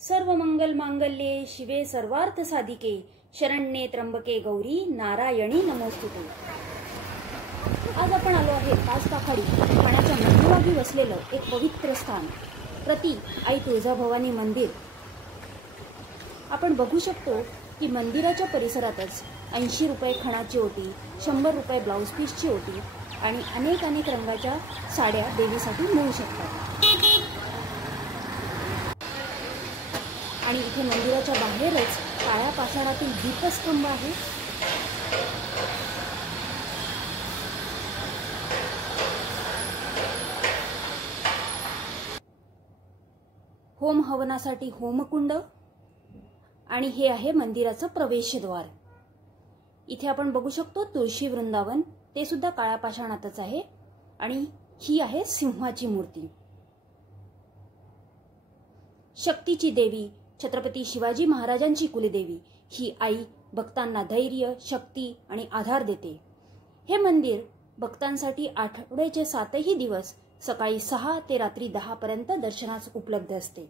सर्व मंगल मांगल्ये शिवे सर्वार्थ साधिके शरण्ये त्र्यंबके गौरी नारायणी नमोस्तुते। आज आपण आलो आहे ताजताखाडी ठाण्याच्या मध्यभागी वसलेलं एक पवित्र स्थान प्रति आई तुळजाभवानी मंदिर। आपण बघू शकतो की मंदिराच्या परिसरातच 80 रुपये खणाची ओटी, 100 रुपये ब्लाउज पीसची ओटी आणि अनेक रंगाच्या साड्या देवीसाठी मिळू शकतात। आणि इथे मंदिराच्या बाहेरच काळ्या पाषाणातील दीपस्तंभ आहे। होम हवनासाठी होमकुंड आणि हे आहे मंदिराचं प्रवेशद्वार। इथे आपण बघू शकतो तुळशी वृंदावन, ते सुद्धा काळ्या पाषाणातच आहे आणि ही आहे सिंहाची मूर्ती। शक्तीची देवी छत्रपती शिवाजी महाराजांची कुलदेवी ही आई भक्तांना धैर्य, शक्ती आणि आधार देते। हे मंदिर भक्तांसाठी आठवड्याचे 7ही दिवस सकाळी 6 ते रात्री 10 पर्यंत दर्शनास उपलब्ध असते।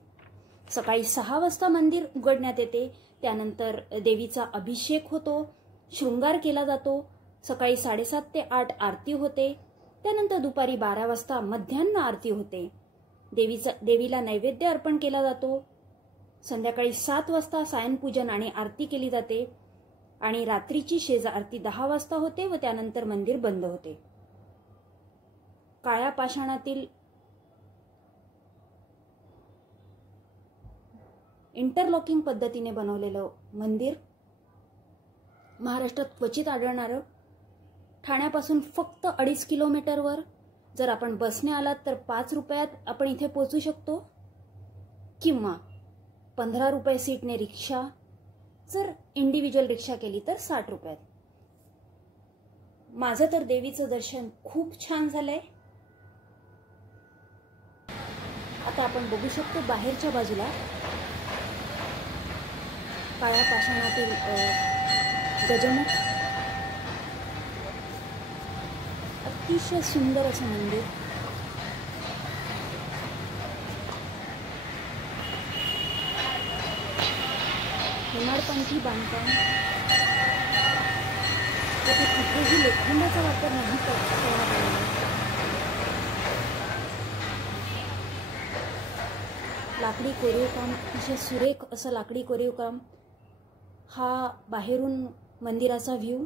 सकाळी 6 वाजता मंदिर उघडण्यात येते, त्यानंतर देवीचा अभिषेक होतो, शृंगार केला जातो। सकाळी 7:30 ते 8 आरती होते, त्यानंतर दुपारी 12 वाजता मध्यान्ह आरती होते। देवीला नैवेद्य अर्पण केला जातो। संध्याकाळी 7 वाजता सायंपूजन आणि आरती केली जाते आणि रात्रीची शेज आरती 10 वाजता होते व त्यानंतर मंदिर बंद होते। काळ्या पाषाणातील इंटरलॉकिंग पद्धतीने बनवलेलं मंदिर महाराष्ट्रात क्वचित आढळणारं। ठाण्यापासून फक्त 2.5 किलोमीटरवर। जर आपण बसने आलात तर 5 रुपयात आपण इथे पोहोचू शकतो किंवा 15 रुपये सीटने रिक्षा, जर इंडिव्हिज्युअल रिक्षा केली तर 60 रुपयात। माझं तर देवीचं दर्शन खूप छान झालंय। आता आपण बघू शकतो बाहेरच्या बाजूला काळ्या पाषाणातील गजमुख, अतिशय सुंदर असं मंदिर। हेमाडपंथी बांधकाम, त्यात कुठेही लोखंडाचा वापर नाही करण्यात आलेला। लाकडी कोरीव काम, अतिशय सुरेख असं लाकडी कोरीव काम। हा बाहेरून मंदिराचा व्ह्यू।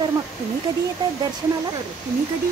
तर मग तुम्ही कधी येताय दर्शनाला? तुम्ही कधी